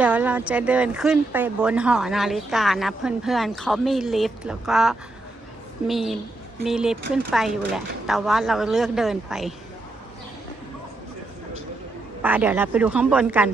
เดี๋ยวเราจะเดินขึ้นไปบนหอนาฬิกานะเพื่อนๆเขามีลิฟต์แล้วก็มีมีลิฟต์ขึ้นไปอยู่แหละ แต่ว่าเราเลือกเดินไปไป่าเดี๋ยวเราไปดูข้างบนกัน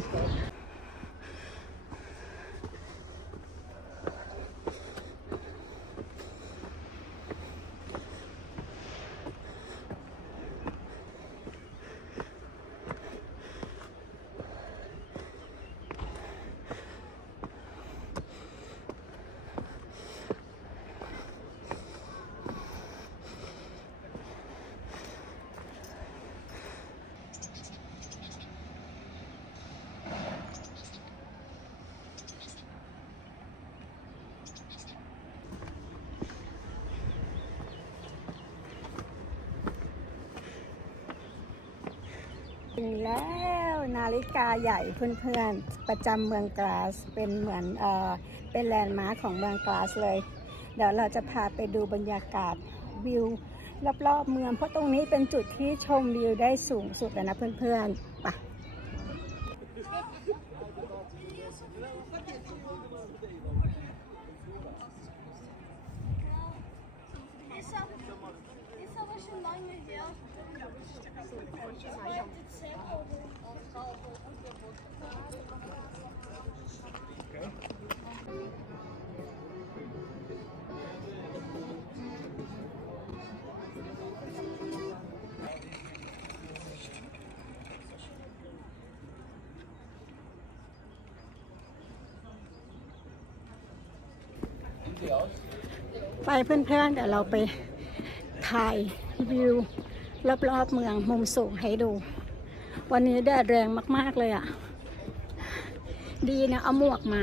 ถึงแล้วนาฬิกาใหญ่เพื่อนๆ ประจำเมืองกลาสเป็นเหมือนเออเป็นแลนด์มาร์คของเมืองกลาสเลย เดี๋ยวเราจะพาไปดูบรรยากาศวิวรอบๆเมือง เพราะตรงนี้เป็นจุดที่ชมวิวได้สูงสุดแล้วนะเพื่อนๆไป ไปเพื่อนๆเดี๋ยวเราไปถ่ายวิวรอบๆเมืองมุมสูงให้ดู วันนี้แดดแรงมากๆเลยอะ่ะ ดีนะเอาหมวกมา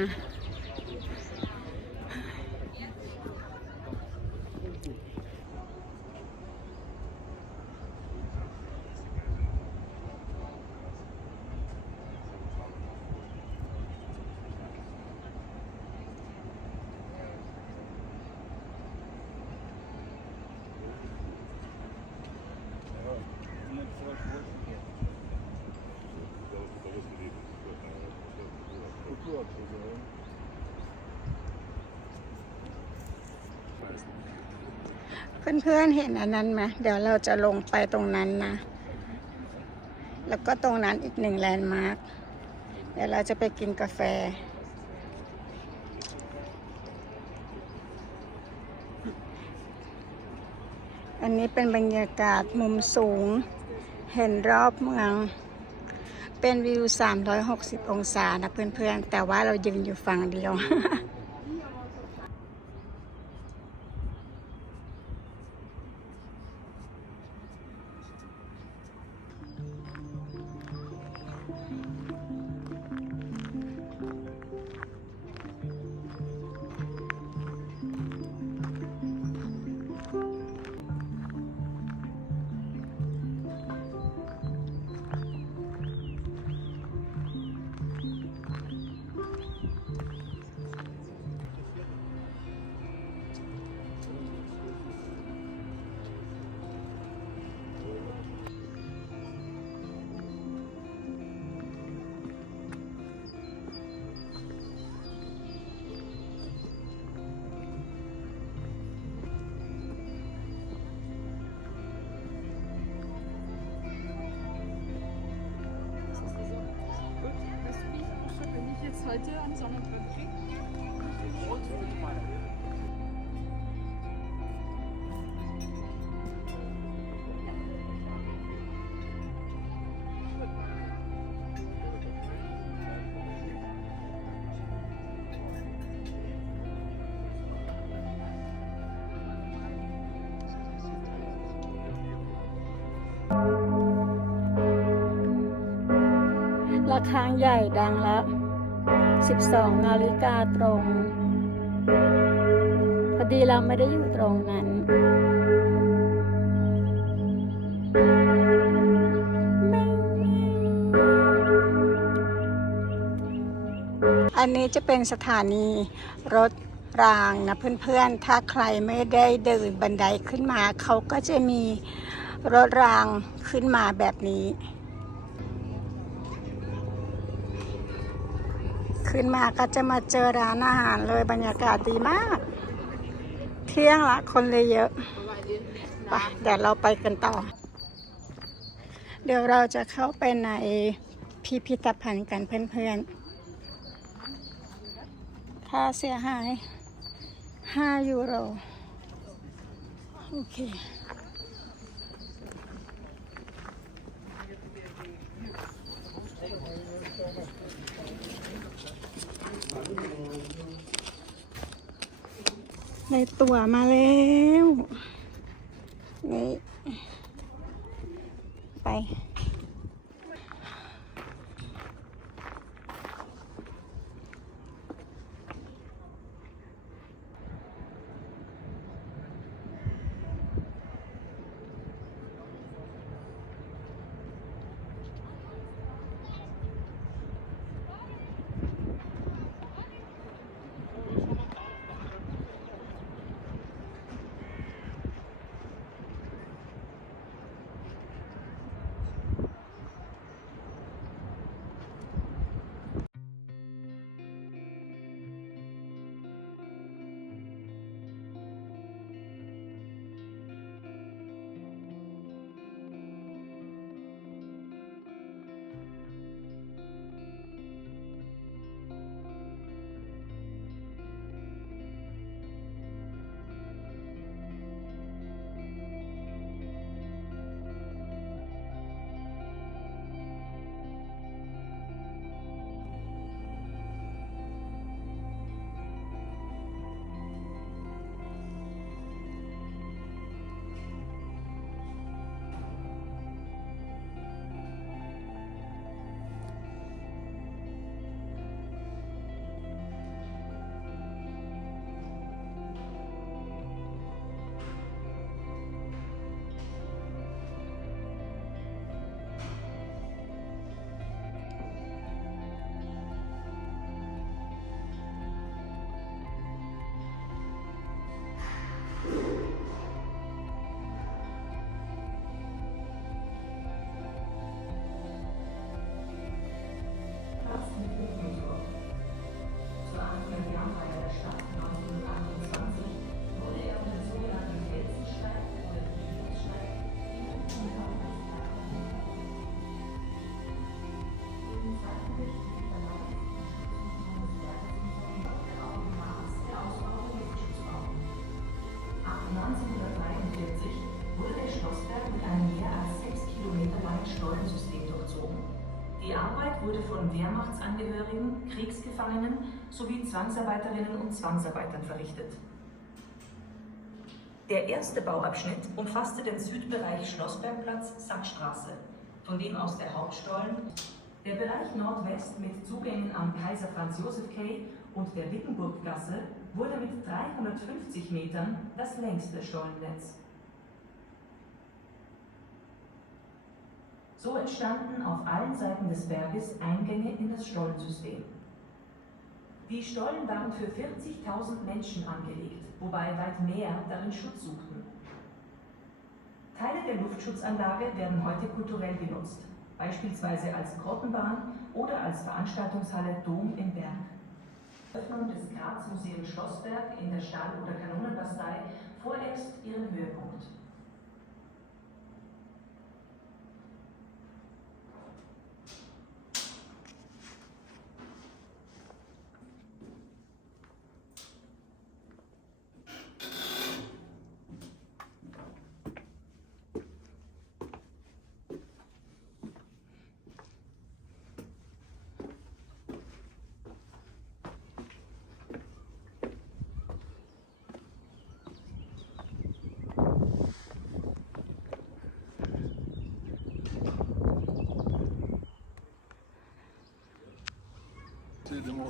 เพื่อนๆเห็นอันนั้นไหมเดี๋ยวเราจะลงไปตรงนั้นนะ แล้วก็ตรงนั้นอีกหนึ่งแลนด์มาร์คเดี๋ยวเราจะไปกินกาแฟ อันนี้เป็นบรรยากาศมุมสูง เห็นรอบเมือง เป็นวิว 360 องศานะเพื่อนๆ แต่ว่าเรายืนอยู่ฝั่งเดียว heute an Sonnenbrand kriege. Là ระฆังใหญ่ดังแล้ว 12นาฬิกาตรง พอดีเราไม่ได้อยู่ตรงนั้น อันนี้จะเป็นสถานีรถรางนะเพื่อนๆ ถ้าใครไม่ได้เดินบันไดขึ้นมา เขาก็จะมีรถรางขึ้นมาแบบนี้ ขึ้นมาก็จะมาเจอร้านอาหารเลยบรรยากาศดีมาก เที่ยงละคนเลยเยอะไปเดี๋ยวเราไปกันต่อ เดี๋ยวเราจะเข้าไปในพิพิธภัณฑ์กันเพื่อนๆค่าเสียหาย 5 ยูโร โอเค ในตัวมาแล้วนี่ไป Wehrmachtsangehörigen, Kriegsgefangenen sowie Zwangsarbeiterinnen und Zwangsarbeitern verrichtet. Der erste Bauabschnitt umfasste den Südbereich Schlossbergplatz Sackstraße, von dem aus der Hauptstollen, der Bereich Nordwest mit Zugängen am Kaiser Franz Josef Quai und der Wittenburggasse wurde mit 350 Metern das längste Stollennetz. So entstanden auf allen Seiten des Berges Eingänge in das Stollensystem. Die Stollen waren für 40.000 Menschen angelegt, wobei weit mehr darin Schutz suchten. Teile der Luftschutzanlage werden heute kulturell genutzt, beispielsweise als Grottenbahn oder als Veranstaltungshalle Dom im Berg. Öffnung des Graz-Museums Schlossberg in der Stall- oder Kanonenbastei vorerst ihren Höhepunkt.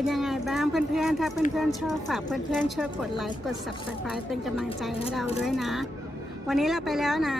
เป็นยังไงบ้างเพื่อนๆ ถ้าเพื่อนๆ ชอบฝากเพื่อนๆ ช่วยกดไลค์ กด subscribe เป็นกำลังใจให้เราด้วยนะ วันนี้เราไปแล้วนะ